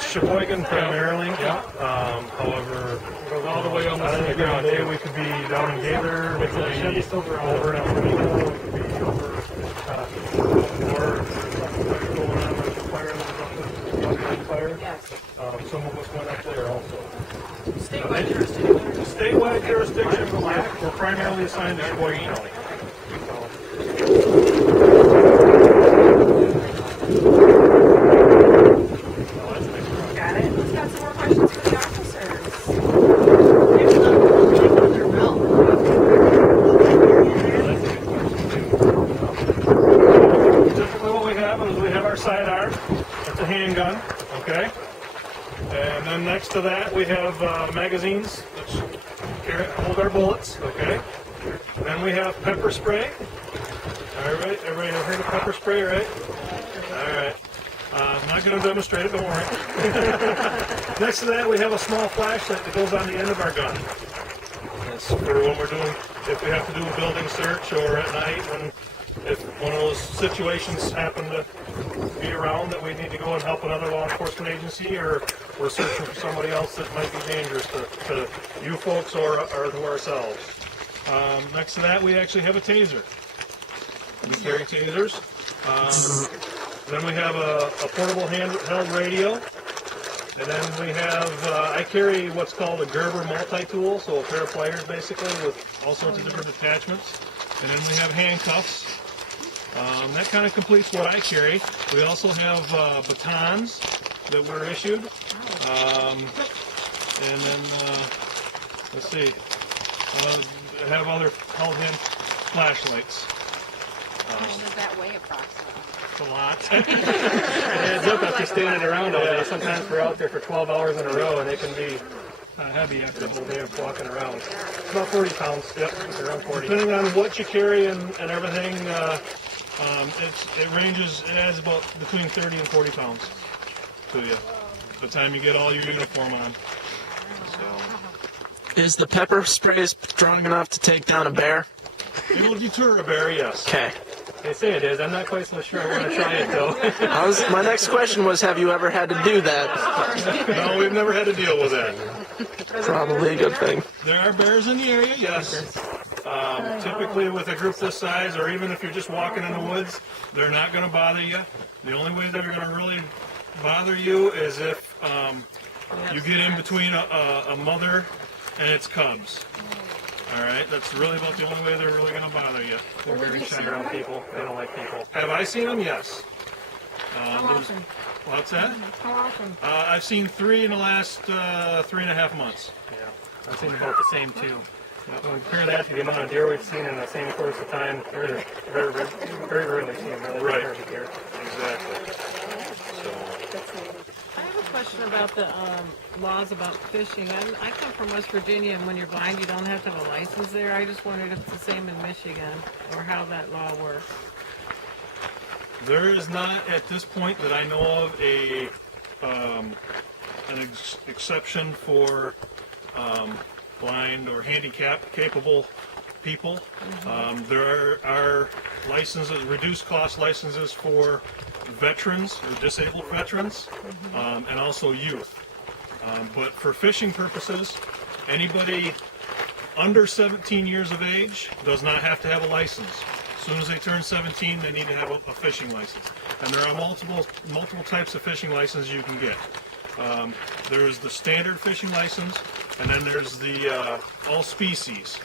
Sheboygan primarily. Yeah. However, It goes all the way on on the any given ground. day we could be down in Gaither, we could be over in Alpharetta, we could be over or going on with the fire that was up in fire. Yes. Some of us went up there also. Statewide jurisdiction. Statewide jurisdiction, we're primarily assigned to Sheboygan County. Got it. Let's got some more questions for the officers. There's a lot of people like on their belt. Typically what we have is we have our sidearm. It's a handgun, okay? And then next to that we have magazines which hold our bullets, okay? And then we have pepper spray. Everybody ever heard of pepper spray, right? All right. I'm not going to demonstrate it, don't worry. Next to that, we have a small flashlight that goes on the end of our gun. It's for when we're doing, if we have to do a building search or at night, when if one of those situations happen to be around that we need to go and help another law enforcement agency, or we're searching for somebody else that might be dangerous to you folks or to ourselves. Next to that, we actually have a taser. We carry tasers. Then we have a portable handheld radio. And then we have, I carry what's called a Gerber multi-tool, so a pair of pliers basically with all sorts of different attachments. And then we have handcuffs. That kind of completes what I carry. We also have batons that were issued. And then, let's see, I have other held hand flashlights. How much does that weigh approximately? A lot. It adds up after standing around all day. Sometimes we're out there for 12 hours in a row, and it can be Heavy after the whole day of walking around. About 40 pounds. Yep, around 40. Depending on what you carry and everything, it ranges. It adds about between 30 and 40 pounds to you. By the time you get all your uniform on. So Is the pepper spray strong enough to take down a bear? it will deter a bear, yes. Okay. They say it is. I'm not quite so sure I want to try it, though. My next question was, have you ever had to do that? No, we've never had to deal with that. Probably a good thing. There are bears in the area, yes. Typically with a group this size, or even if you're just walking in the woods, they're not going to bother you. The only way they're going to really bother you is if you get in between a mother and its cubs. All right, that's really about the only way they're really going to bother you. They're very shy around people. They don't like people. Have I seen them? Yes. How often? What's that? How often? I've seen 3 in the last 3.5 months. Yeah, I've seen about the same, too. When we compare that to the amount of deer we've seen in the same course of time, very, very, very rarely seen them. Really Right. rare deer. Exactly. I have a question about the laws about fishing. I come from West Virginia, and when you're blind, you don't have to have a license there. I just wondered if it's the same in Michigan, or how that law works. There is not, at this point that I know of, an exception for blind or handicap capable people. There are licenses, reduced cost licenses for veterans or disabled veterans, and also youth. But for fishing purposes, anybody under 17 years of age does not have to have a license. As soon as they turn 17, they need to have a fishing license. And there are multiple types of fishing licenses you can get. There's the standard fishing license, and then there's the all species,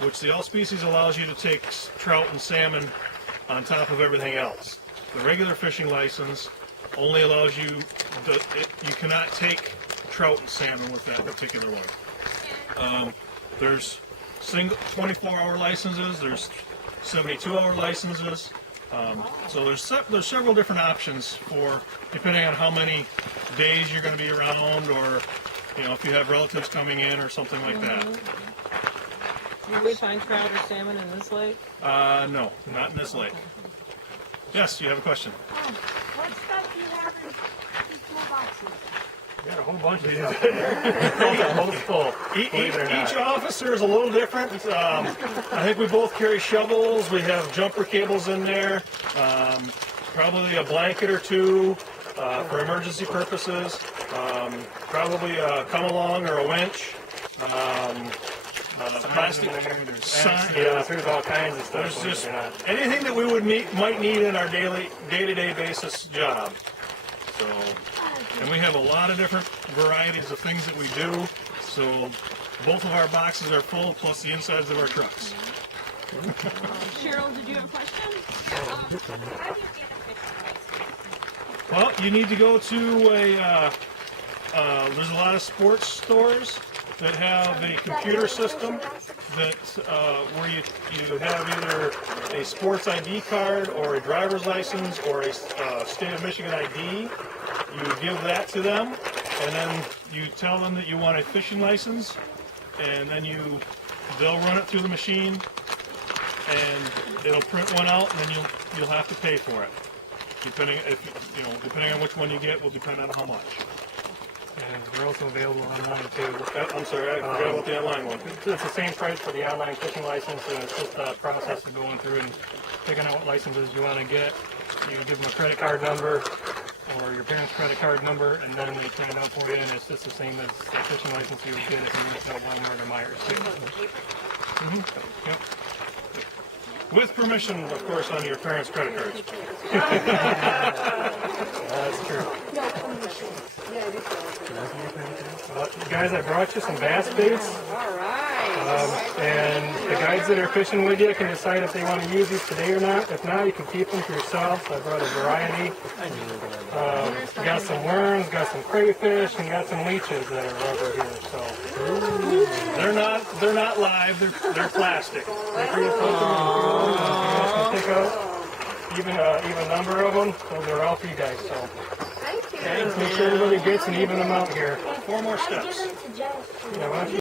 which the all species allows you to take trout and salmon on top of everything else. The regular fishing license only allows you, you cannot take trout and salmon with that particular one. There's 24-hour licenses, there's 72-hour licenses. So there's several different options for, depending on how many days you're going to be around, or if you have relatives coming in or something like that. Do we find trout or salmon in this lake? No, not in this lake. Yes, you have a question. What stuff do you have in these toolboxes? We got a whole bunch of these. Almost full. Each officer is a little different. I think we both carry shovels. We have jumper cables in there, probably a blanket or two. for emergency purposes. Probably a come along or a winch. Plastic sign. Yeah, there's all kinds of stuff. There's just anything that we would might need in our day-to-day basis job. So, and we have a lot of different varieties of things that we do. So both of our boxes are full, plus the insides of our trucks. Cheryl, did you have a question? Well, you need to go to there's a lot of sports stores that have a computer system that where you have either a sports ID card or a driver's license or a state of Michigan ID. You give that to them, and then you tell them that you want a fishing license, and then they'll run it through the machine, and it'll print one out, and then you'll have to pay for it. Depending on which one you get will depend on how much. And they're also available online too. I'm sorry, I forgot about the online one. It's the same price for the online fishing license, and it's just a process of going through and picking out what licenses you want to get. You give them a credit card number or your parents' credit card number, and then they print it out for you, and it's just the same as the fishing license you would get if you went to Walmart or Myers too. Yep. With permission, of course, on your parents' credit cards. That's true. Guys, I brought you some bass baits. All right. And the guys that are fishing with you can decide if they want to use these today or not. If not, you can keep them for yourself. I brought a variety. Got some worms, got some crayfish, and got some leeches that are rubber here. So They're not live. They're plastic. they're pretty cool. You guys can pick out even number of them. Those are all for you guys. So Thank you. just make sure everybody gets an even amount here. 4 more steps. Yeah, why don't you